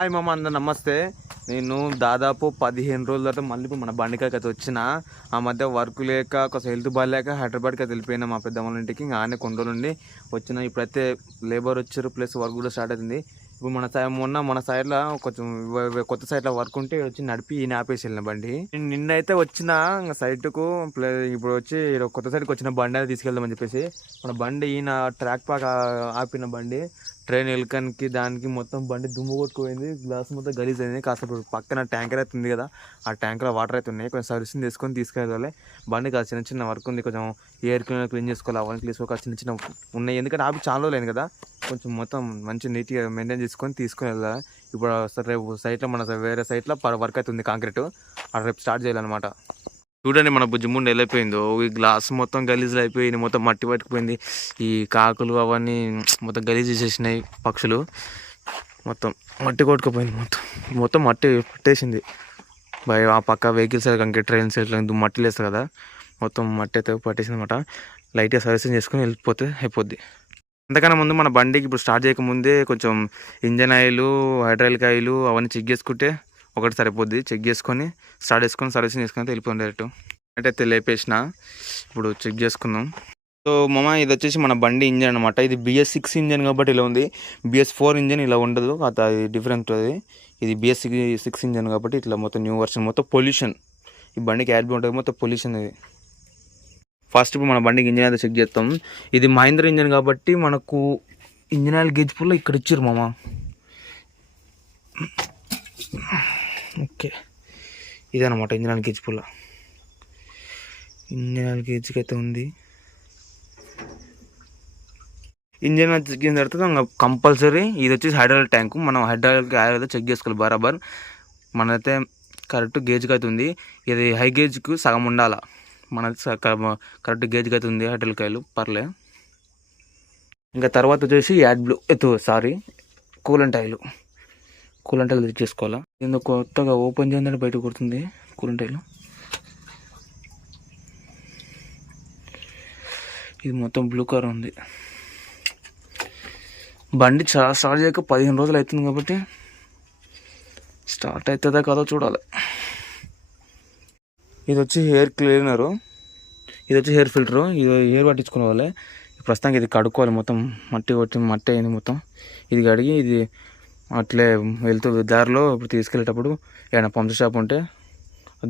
Hi మామ, అందరు నమస్తే. నేను దాదాపు 15 రోజుల తర్వాత మళ్ళీ మన బండికాయకి అయితే వచ్చిన. ఆ మధ్య వర్క్ లేక కొంచెం హెల్త్ బాగాలేక హైదరాబాద్కి అయితే వెళ్ళిపోయినా మా పెద్దమ్మ ఇంటికి. ఇంకా ఆనే కొన్ని రోజుల నుండి వచ్చిన. ఇప్పుడైతే లేబర్ వచ్చారు, ప్లస్ వర్క్ కూడా స్టార్ట్ అవుతుంది. ఇప్పుడు మన సైడ్లో కొంచెం కొత్త సైడ్లో వర్క్ ఉంటే వచ్చి నడిపి ఈయన ఆపేసి వెళ్ళిన బండి. నిన్నైతే వచ్చిన సైట్కు. ఇప్పుడు వచ్చి కొత్త సైడ్కి వచ్చిన బండి అయితే తీసుకెళ్దామని చెప్పేసి మన బండి ఈయన ట్రాక్ పాక్ ఆపిన బండి. ట్రైన్ ఎల్కన్కి దానికి మొత్తం బండి దుమ్ము కొట్టుకుపోయింది, గ్లాస్ మొత్తం గలీజ్ అయింది. కాస్త పక్కన ట్యాంకర్ అయితే ఉంది కదా, ఆ ట్యాంకర్లో వాటర్ అయితే ఉన్నాయి. కొంచెం సర్వీసింగ్ తీసుకొని తీసుకెళ్ళాలి. బండి కాదు చిన్న చిన్న వర్క్ ఉంది, కొంచెం ఎయిర్ క్లీన్ చేసుకోవాలి, అవన్నీ తీసుకోవాలి, చిన్న చిన్న ఉన్నాయి. ఎందుకంటే ఆపి చాలా రోజులు అయింది కదా, కొంచెం మొత్తం మంచి నీట్గా మెయింటైన్ తీసుకొని వెళ్ళాలి. ఇప్పుడు రేపు సైట్లో మన వేరే సైట్లో వర్క్ అయితే ఉంది, కాంక్రీట్. రేపు స్టార్ట్ చేయాలన్నమాట. చూడండి మన బుజ్జిముండు వెళ్ళిపోయిందో, ఈ గ్లాస్ మొత్తం గలీజ్లు అయిపోయింది, మొత్తం మట్టి పట్టుకుపోయింది. ఈ కాకులు అవన్నీ మొత్తం గలీజ్ చేసేసినాయి, పక్షులు మొత్తం మట్టి కొట్టుకుపోయింది. మొత్తం మట్టి పట్టేసింది. ఆ పక్క వెహికల్స్ ఇంకా ట్రైన్స్ మట్టి లేస్తారు కదా, మొత్తం మట్టి అయితే పట్టేసింది అనమాట. లైట్గా సర్వీసింగ్ చేసుకుని వెళ్ళిపోతే అయిపోద్ది. అంతకన్నా ముందు మన బండికి ఇప్పుడు స్టార్ట్ చేయకముందే కొంచెం ఇంజన్ ఆయిల్, హైడ్రాలిక్ ఆయిల్ అవన్నీ చెక్ చేసుకుంటే ఒకటి సరిపోద్ది. చెక్ చేసుకొని స్టార్ట్ చేసుకొని సర్వీసింగ్ చేసుకుని వెళ్ళిపోయింది డైరెక్ట్. అయితే లేపేసిన, ఇప్పుడు చెక్ చేసుకుందాం. సో మామ, ఇది వచ్చేసి మన బండి ఇంజన్ అనమాట. ఇది BS6 ఇంజన్ కాబట్టి ఇలా ఉంది. BS4 ఇంజన్ ఇలా ఉండదు, అది డిఫరెంట్. ఇది BS6 ఇంజన్ కాబట్టి ఇట్లా మొత్తం న్యూ వర్షన్. మొత్తం పొల్యూషన్ ఈ బండికి యాడ్ ఉంటుంది, మొత్తం పొల్యూషన్ ఇది. ఫస్ట్ ఇప్పుడు మన బండికి ఇంజన్ అయితే చెక్ చేస్తాం. ఇది మహీంద్రా ఇంజన్ కాబట్టి మనకు ఇంజన్ ఆయిల్ గేజ్ పుల్ల ఇక్కడ ఇచ్చారు మామ. ఓకే, ఇదనమాట ఇంజన్ ఆయిల్ గేజ్ పుల్ల. ఇంజన్ ఆయిల్ గేజ్కి అయితే ఉంది. ఇంజన్ చెక్ చేసిన తర్వాత కంపల్సరీ ఇది వచ్చేసి హైడ్రాలిక్ ట్యాంకు. మనం హైడ్రాలిక్ ఆయిల్ అయితే చెక్ చేసుకోవాలి బరాబర్. మనైతే కరెక్ట్ గేజ్కి అయితే ఉంది. ఇది హై గేజ్కు సగం ఉండాలి. మనది కరెక్ట్ గేజ్కి అయితే ఉంది హైడ్రాలిక్ ఆయిల్, పర్లే. ఇంకా తర్వాత వచ్చేసి కూలెంట్ ఆయిల్ చెక్ చేసుకోవాలా. ఎందుకు కొత్తగా ఓపెన్ చేయాలని బయటకు కొడుతుంది కూలెంట్ ఆయిల్. ఇది మొత్తం బ్లూ కలర్ ఉంది. బండి స్టార్ట్ చేయక 15 రోజులు అవుతుంది కాబట్టి స్టార్ట్ అవుతుందా కాదో చూడాలి. ఇది వచ్చి హెయిర్ క్లీనరు, ఇది వచ్చి హెయిర్ ఫిల్టరు. ఇది హెయిర్ పట్టించుకోవాలి. ప్రస్తుతానికి ఇది కడుక్కోవాలి, మొత్తం మట్టి అయింది మొత్తం. ఇది కడిగి ఇది అట్లే వెళ్తూ దారిలో ఇప్పుడు తీసుకెళ్ళేటప్పుడు ఏమైనా పంప్ షాప్ ఉంటే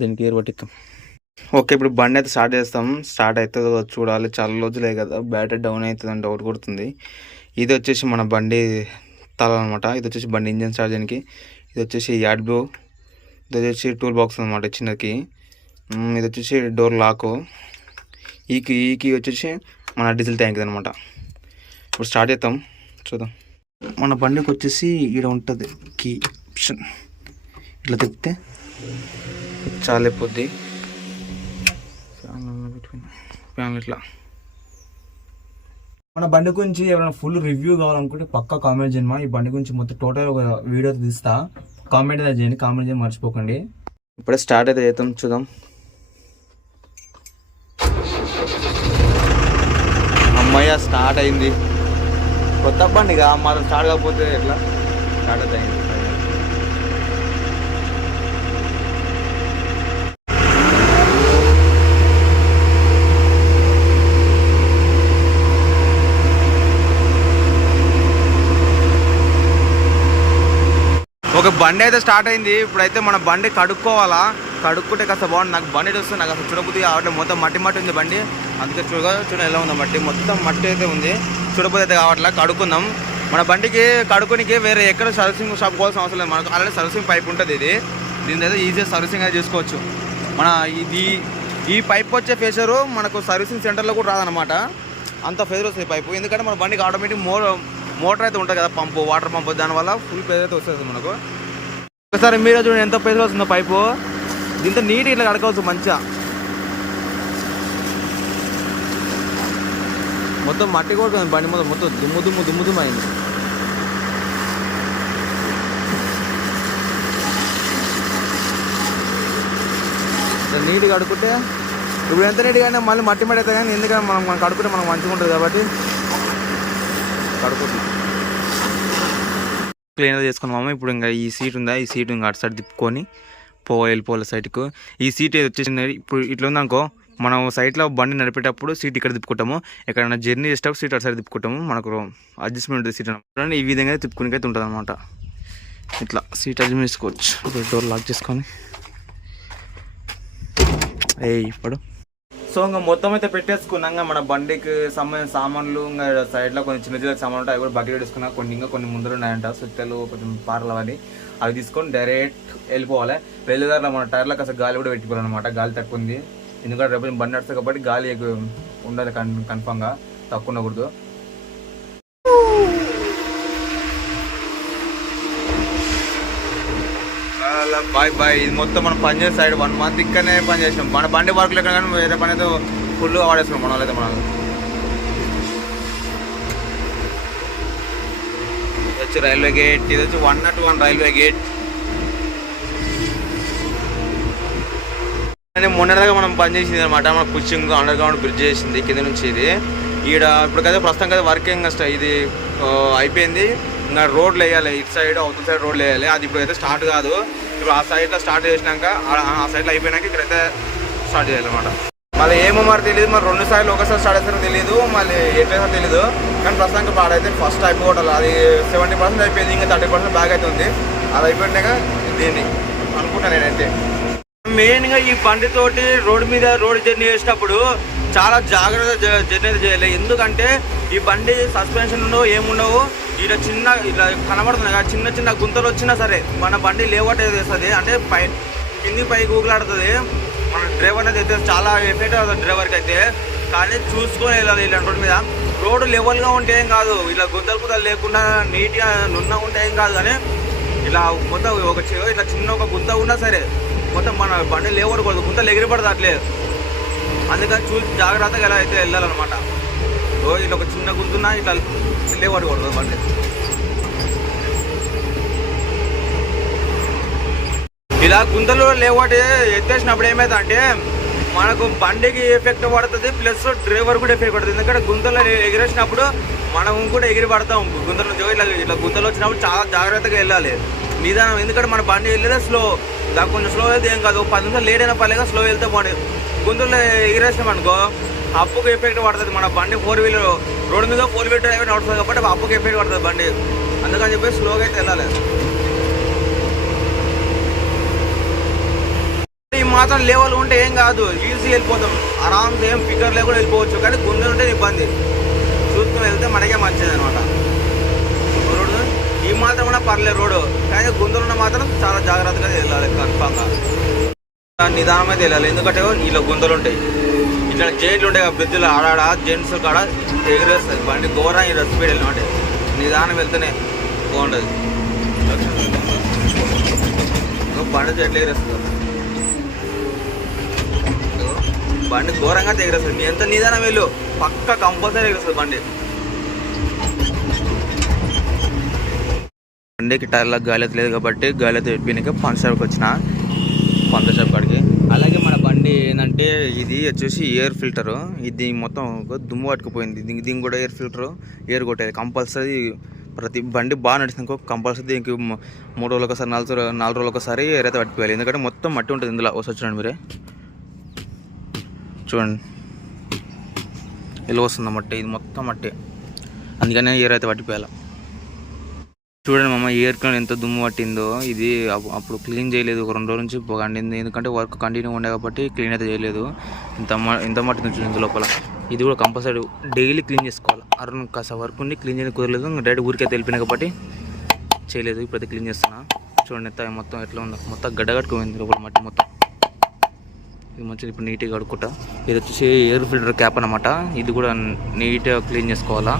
దీనికి హెయిర్ పట్టిస్తాం. ఓకే, ఇప్పుడు బండి అయితే స్టార్ట్ చేస్తాం. స్టార్ట్ అవుతుందో చూడాలి, చాలా రోజులే కదా, బ్యాటరీ డౌన్ అవుతుందని డౌట్ కొడుతుంది. ఇది వచ్చేసి మన బండి తల అనమాట. ఇది వచ్చేసి బండి ఇంజన్ స్టార్ట్ చేయడానికి. ఇది వచ్చేసి యాడ్ బ్లో, ఇది వచ్చేసి టూల్ బాక్స్ అనమాట చిన్నకి. ఇది వచ్చేసి డోర్ లాకు. ఈ వచ్చేసి మన డీజిల్ ట్యాంక్ అనమాట. ఇప్పుడు స్టార్ట్ చేద్దాం, చూద్దాం. మన బండికి వచ్చేసి ఇక్కడ ఉంటుంది కీ ఆప్షన్. ఇట్లా తిప్పితే చాలా అయిపోద్ది. ఫ్యాన్ ఇట్లా. మన బండి గురించి ఎవరైనా ఫుల్ రివ్యూ కావాలనుకుంటే పక్కా కామెంట్ చేయండి. ఈ బండి గురించి మొత్తం టోటల్ ఒక వీడియో తీస్తా. కామెంట్ అయితే చేయండి, కామెంట్ చేయడం మర్చిపోకండి. ఇప్పుడే స్టార్ట్ అయితే చేద్దాం, చూద్దాం. అమ్మయ్య, స్టార్ట్ అయింది. కొత్త బండిగా మాత్రం స్టార్ట్ కాకపోతే ఎట్లా? స్టార్ట్ అయితే అయింది. ఒక బండి అయితే స్టార్ట్ అయింది. ఇప్పుడైతే మన బండి కడుక్కోవాలా. కడుక్కుంటే కాస్త బాగుంది. నాకు బండి వస్తుంది, నాకు అసలు చూడబుద్ధి కావట్లేదు. మొత్తం మట్టి ఉంది బండి, అందుకే చూడ ఎలా ఉందో మట్టి, మొత్తం మట్టి అయితే ఉంది. చూడబుద్ధి అయితే కావట్లేదు. కడుక్కుందాం. మన బండికి కడుక్కోనికి వేరే ఎక్కడ సర్వీసింగ్ షాప్ పోవాల్సిన అవసరం లేదు. మనకు ఆల్రెడీ సర్వీసింగ్ పైప్ ఉంటుంది. దీని అయితే ఈజీగా సర్వీసింగ్ అయితే చేసుకోవచ్చు. మన ఈ పైప్ వచ్చే ఫేషరు మనకు సర్వీసింగ్ సెంటర్లో కూడా రాదనమాట, అంత ఫేజర్ వస్తుంది పైపు. ఎందుకంటే మన బండికి ఆటోమేటిక్ మోటార్ అయితే ఉంటుంది కదా, పంపు, వాటర్ పంపు, దానివల్ల ఫుల్ ప్రెజర్ అయితే వస్తుంది మనకు. ఒకసారి మీరు చూడండి ఎంత ప్రెజర్ వస్తుందో పైపు. దీంతో నీట్గా ఇట్లా కడకవచ్చు మంచిగా. మొత్తం మట్టి కొడుతుంది బండి, మొత్తం దుమ్ము అయింది. నీట్గా కడుక్కుంటే ఇప్పుడు ఎంత నీట్గా అయినా మళ్ళీ మట్టి అయితే కానీ, ఎందుకంటే మనం కడుక్కుంటే మనకు మంచిగా ఉంటుంది కాబట్టి కడుక్కుంటుంది. క్లీన్గా చేసుకున్నాము. ఇప్పుడు ఇంకా ఈ సీట్ ఉందా, ఈ సీట్ ఇంకా అటు సైడ్ తిప్పుకొని వెళ్ళిపోవాలి సైడ్కు. ఈ సీట్ వచ్చేసింది ఇప్పుడు ఇట్లా ఉందనుకో, మనం సైడ్లో బండి నడిపేటప్పుడు సీట్ ఇక్కడ తిప్పుకుంటాము, ఎక్కడైనా జర్నీ చేసేటప్పుడు సీట్ అటు సైడ్ తిప్పుకుంటాము. మనకు అడ్జస్ట్మెంట్ ఉంటుంది సీట్ అనమాట. ఈ విధంగా తిప్పుకునే అయితే ఉంటుంది అనమాట. ఇట్లా సీట్ అడ్జస్ట్ చేసుకోవచ్చు. డోర్ లాక్ చేసుకొని ఇప్పుడు సో ఇంకా మొత్తం అయితే పెట్టేసుకున్నాక మన బండికి సంబంధించిన సామాన్లు ఇంకా సైడ్లో కొన్ని చిన్న చిన్న సామాన్లు ఉంటాయి, అవి కూడా బకెట్ వేసుకున్నా. కొన్ని ముందర ఉన్నాయంట, సుత్తలు కొంచెం పార్లు అవి తీసుకొని డైరెక్ట్ వెళ్ళిపోవాలి. వెళ్ళేదారిలో మన టైర్లకు అసలు గాలి కూడా పెట్టుకోవాలన్నమాట. గాలి తక్కువ ఉంది, ఎందుకంటే రేపు బండి నడుస్తుంది కాబట్టి గాలి ఉండాలి కన్ఫామ్గా, తక్కువ ఉండకూడదు. Bye bye. ఇది మొత్తం మనం పనిచేసే సైడ్ 1 month ఇక్కడనే పని చేసినాం. మన బండి వర్క్ లేక కానీ వేరే పని అయితే ఫుల్గా వాడేస్తున్నాం మన వాళ్ళైతే. మనం వచ్చి రైల్వే గేట్, ఇది వచ్చి 101 రైల్వే గేట్. మొన్నటిదాకా మనం పని చేసింది అనమాట. మన పుషింగ్ అండర్ గ్రౌండ్ బ్రిడ్జ్ చేసింది కింద నుంచి. ఇది ఈడ ఇప్పటికైతే ప్రస్తుతం కదా వర్కింగ్ ఇది అయిపోయింది. ఇంకా రోడ్లు వేయాలి, ఇటు సైడ్ అవుట్ సైడ్ రోడ్లు వేయాలి. అది ఇప్పుడైతే స్టార్ట్ కాదు. ఇప్పుడు ఆ సైడ్లో స్టార్ట్ చేసినాక ఆ సైడ్లో అయిపోయినాక ఇక్కడైతే స్టార్ట్ చేయాలన్నమాట. మళ్ళీ ఏమో మరి తెలియదు, మరి 2 సార్లు ఒకసారి స్టార్ట్ చేస్తారో తెలియదు, మళ్ళీ ఎట్లయినా తెలియదు. కానీ ప్రస్తుతానికి పాడైతే ఫస్ట్ అయిపోవటాలి. అది 70% అయిపోయింది, ఇంకా 30% బ్యాగ్ అయితే ఉంది. అది అయిపోయినాక దీన్ని అనుకుంటాను నేనైతే. మెయిన్గా ఈ బండితోటి రోడ్ జర్నీ చేసేటప్పుడు చాలా జాగ్రత్తగా జర్నీ చేయాలి. ఎందుకంటే ఈ బండి సస్పెన్షన్ ఉండవు, ఏముండవు. ఇలా ఇలా కనబడుతుంది కదా, చిన్న చిన్న గుంతలు వచ్చినా సరే మన బండి లేవట్ వేస్తుంది, అంటే కింది పైకి ఊగులాడుతుంది. మన డ్రైవర్ అయితే చాలా ఎఫెక్ట్ అవుతుంది డ్రైవర్కి అయితే. కానీ చూసుకొని వెళ్ళాలి ఇలాంటి రోడ్డు మీద. రోడ్డు లెవెల్గా ఉంటే ఏం కాదు, ఇలా గుంతలు లేకుండా నీట్గా నున్న ఉంటే ఏం కాదు. కానీ ఇలా మొత్తం ఇట్లా చిన్న ఒక గుంత ఉన్నా సరే మొత్తం మన బండి లేవకూడదు, గుంతలు ఎగిరిపడదు అట్లే. అందుకని చూసి జాగ్రత్తగా ఎలా అయితే వెళ్ళాలన్నమాట. ఇట్లా ఒక చిన్న గుంతున్నా ఇట్లా లేవకూడదు బండి. ఇలా గుంతలు లేవటి ఎత్తేసినప్పుడు ఏమైందంటే మనకు బండికి ఎఫెక్ట్ పడుతుంది, ప్లస్ డ్రైవర్ కూడా ఎఫెక్ట్ పడుతుంది. ఎందుకంటే గుంతలు ఎగిరేసినప్పుడు మనం కూడా ఎగిరి పడతాం గుంతల నుంచి. ఇట్లా గుంతలు వచ్చినప్పుడు చాలా జాగ్రత్తగా వెళ్ళాలి, నిదానం. ఎందుకంటే మన బండి వెళ్ళేదే స్లో, దానికి కొంచెం స్లో వెళ్తే ఏం కాదు. 10 నిమిషాలు లేట్ అయినా పర్లేగా స్లో వెళ్తే బాగుంది. గుంతలు ఎగిరేసినాం అనుకో అప్పుకు ఎఫెక్ట్ పడుతుంది. మన బండి 4 వీలర్ రోడ్డు మీద 4 వీలర్ డ్రైవర్ నడుస్తుంది కాబట్టి అప్పుకు ఎఫెక్ట్ పడుతుంది బండి. అందుకని చెప్పి స్లోగా అయితే వెళ్ళాలి. ఈ మాత్రం లెవెల్ ఉంటే ఏం కాదు, ఈజీ వెళ్ళిపోతాం ఆరామ్స్, ఏం ఫికర్ లేకుండా వెళ్ళిపోవచ్చు. కానీ గుంతలు ఉంటే ఇబ్బంది, చూసుకుని వెళ్తే మనకే మంచిది అనమాట. రోడ్డు ఈ మాత్రం కూడా పర్లేదు రోడ్డు, కానీ గుంతలున్న మాత్రం చాలా జాగ్రత్తగా వెళ్ళాలి కన్ఫామ్గా. నిదానం అయితే వెళ్ళాలి, ఎందుకంటే ఇలా గుంతలు ఉంటాయి. ఇట్లా జైన్లు ఉంటాయి బ్రిడ్జ్లో, ఆడాడ జెంట్స్ కాడ ఎగిరేస్తుంది బండి. ఘోరంగా స్పీడ్ వెళ్ళినట్టే, నిదానం వెళ్తేనే బాగుంటుంది. బండి ఎట్లా ఎగిరేస్తుంది బండి, ఘోరంగా ఎగిరేస్తుంది. ఎంత నిదానం వెళ్ళు పక్క కంపల్సరీ ఎగిరేస్తుంది బండి. బండికి టైర్లకు గాలి అయితే లేదు కాబట్టి గాలి అయితే పెట్టినాక పంచర్ షాప్కి వచ్చిన, పంచర్ షాప్ కాడికి. అలాగే మన బండి ఏంటంటే ఇది వచ్చేసి ఎయిర్ ఫిల్టరు, ఇది మొత్తం దుమ్ము పట్టుకుపోయింది. దీనికి కూడా ఎయిర్ ఫిల్టరు ఎయిర్ కొట్టేది కంపల్సరీ. ప్రతి బండి బాగా నడిచింది కంపల్సరీ దీనికి 3 రోజులకు ఒకసారి 4 రోజులకు ఒకసారి ఎయిర్ అయితే పట్టుకోవాలి. ఎందుకంటే మొత్తం మట్టి ఉంటుంది ఇందులో. ఒకసారి చూడండి మీరే, చూడండి ఇలా వస్తుంది మట్టి, ఇది మొత్తం మట్టి. అందుకనే ఎయిర్ అయితే పట్టిపోయాలి. చూడండి మామ ఎయిర్ క్లీన్ ఎంత దుమ్ము పట్టిందో. ఇది అప్పుడు క్లీన్ చేయలేదు, ఒక 2 రోజుల నుంచి కండింది. ఎందుకంటే వర్క్ కంటిన్యూ ఉండే కాబట్టి క్లీన్ అయితే చేయలేదు. ఇంత మట్టి నుంచి ఇంత లోపల. ఇది కూడా కంపల్సరీ డైలీ క్లీన్ చేసుకోవాలి. కాస్త వర్క్ ఉండి క్లీన్ చేయడానికి కుదరలేదు, డైరెక్ట్ ఊరికైతే వెళ్ళిపోయినా కాబట్టి చేయలేదు. ఇప్పుడైతే క్లీన్ చేస్తున్నా. చూడండి మొత్తం ఎట్లా ఉందో, మొత్తం గడ్డగట్టుకుపోయింది లోపల మట్టి మొత్తం. ఇది మంచిగా ఇప్పుడు నీట్గా కడుక్కుంటా. ఇది వచ్చేసి ఎయిర్ ఫిల్టర్ క్యాప్ అన్నమాట. ఇది కూడా నీట్గా క్లీన్ చేసుకోవాలా.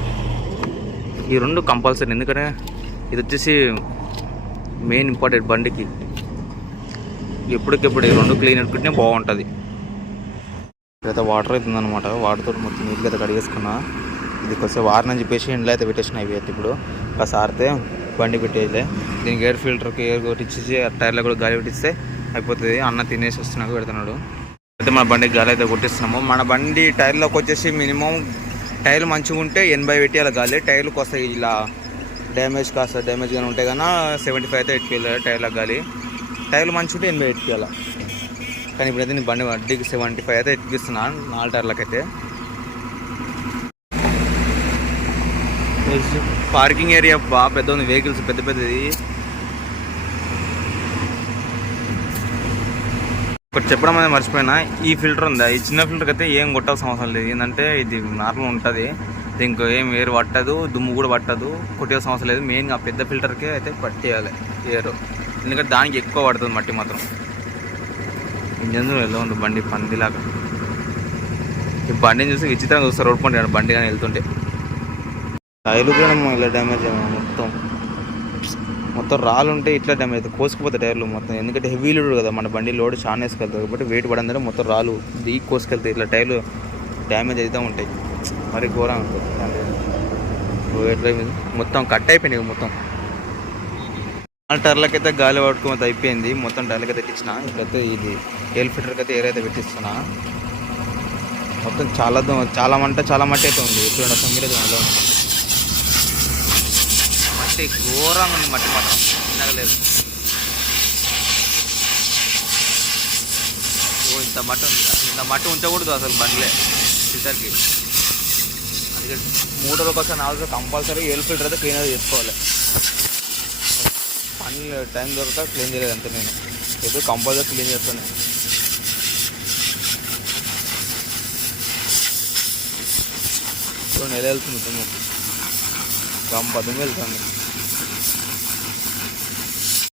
ఈ 2 కంపల్సరీ, ఎందుకంటే ఇది వచ్చేసి మెయిన్ ఇంపార్టెంట్ బండికి. ఎప్పటికెప్పుడు ఈ 2 క్లీన్ పెట్టుకుంటే బాగుంటుంది. ఇక్కడైతే వాటర్ అవుతుంది అనమాట. వాటర్తో మొత్తం నీట్గా అయితే కడిగేసుకున్నా. ఇది కొంచెం వారని చెప్పేసి ఇంట్లో అయితే పెట్టేసిన. ఇవి అయితే ఇప్పుడు కాస్త ఆరితే బండి పెట్టేది. దీనికి ఎయిర్ ఫిల్టర్కి ఎయిర్ కొట్టించేసి టైర్లో కూడా గాలి పెట్టిస్తే అయిపోతుంది. అన్న తినేసి వస్తున్నాక పెడుతున్నాడు. అయితే మన బండికి గాలి అయితే కొట్టిస్తున్నాము. మన బండి టైర్లోకి వచ్చేసి మినిమం టైర్లు మంచిగా ఉంటే 80 పెట్టేయాలి గాలి. టైర్లకు వస్తాయి ఇలా డ్యామేజ్ కానీ ఉంటే కన్నా 75 అయితే ఎట్టుకెళ్ళాలి. టైర్ లగ్గాలి. టైర్లు మంచిగా ఉంటే 80 ఎట్టుకెళ్ళాలి. కానీ ఇప్పుడైతే నేను బండి వడ్డీకి 75 అయితే ఎక్కిస్తున్నాను 4 టైర్లకైతే. పార్కింగ్ ఏరియా బాగా పెద్ద ఉంది, వెహికల్స్ పెద్దది. ఒకటి చెప్పడం అనేది మర్చిపోయినా, ఈ ఫిల్టర్ ఉందా, ఈ చిన్న ఫిల్టర్కి అయితే ఏం కొట్టాల్సిన అవసరం లేదు. ఏంటంటే ఇది నార్మల్ ఉంటుంది, దీనికి ఏం ఎయిర్ పట్టదు, దుమ్ము కూడా పట్టదు, కొట్టేయాల్సిన అవసరం లేదు. మెయిన్గా పెద్ద ఫిల్టర్కే అయితే పట్టేయాలి ఎయిర్, ఎందుకంటే దానికి ఎక్కువ పడుతుంది మట్టి మాత్రం. ఇంజన్ ఎలా ఉంది బండి పందిలాగా. ఈ బండిని చూసి విచిత్రంగా చూస్తారు రోడ్ పండి బండి కానీ వెళ్తుంటే. టైర్లు కూడా ఇలా డ్యామేజ్ అయ్యాము, మొత్తం రాళ్ళు ఉంటే ఇట్లా డ్యామేజ్ అవుతుంది, కోసుకుపోతాయి టైర్లు మొత్తం. ఎందుకంటే హెవీ లోడ్ కదా, మన బండి లోడ్ చాలా వేసుకెళ్తుంది కాబట్టి వెయిట్ పడంటే మొత్తం రాళ్ళు కోసుకెళ్తాయి. ఇట్లా టైర్లు డ్యామేజ్ అవుతూ ఉంటాయి, మరి ఘోరంగా ఉంటుంది. మొత్తం కట్ అయిపోయినాయి మొత్తం. 4 టైర్లకైతే గాలి పట్టుకోవద్దు అయిపోయింది, మొత్తం టైర్లకైతే ఎట్టించిన. ఇప్పుడైతే ఇది ఎయిర్ ఫిల్టర్కి అయితే ఎయిర్ అయితే పెట్టిస్తున్నా. మొత్తం చాలా మట్టి అయితే ఉంది. చూడండి అసలు మీరే చూడండి, మట్టి ఘోరంగా ఉంది, మట్టి మాత్రం తినగలేదు. ఇంత మట్టి ఉంది, ఇంత మట్టి ఉంచకూడదు అసలు బండిలే ఫిల్టర్కి. అందుకే 3 రోజులకు ఒకసారి 4 రోజులు కంపల్సరీ ఎయిర్ ఫిల్టర్ అయితే క్లీన్ అయితే చేసుకోవాలి. పని టైం దొరక క్లీన్ చేయలేదు అంతే, నేను ఏదో కంపల్సరీ క్లీన్ చేస్తాను. చూడండి ఎలా వెళ్తుంది దుమ్ము, దుమ్ము వెళ్తుంది.